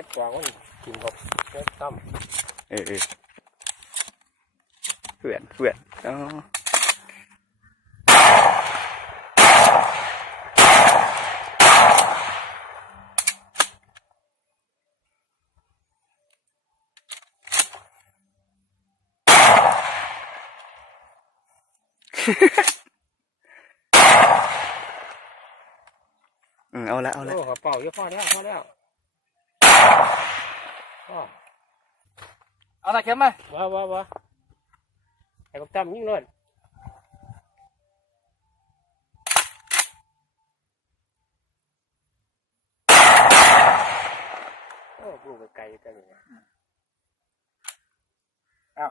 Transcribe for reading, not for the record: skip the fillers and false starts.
ก็บกวางมันกินกับเก็บซ้ำเพื่อนอ๋อเอาละโอ้กระเป๋าเยอะพอแล้วพ่อเอาตะเข็บมาว้าไอ้พวกตั้มยิ่งเลยโอ้ปลูกไกลกันเลยอ้าว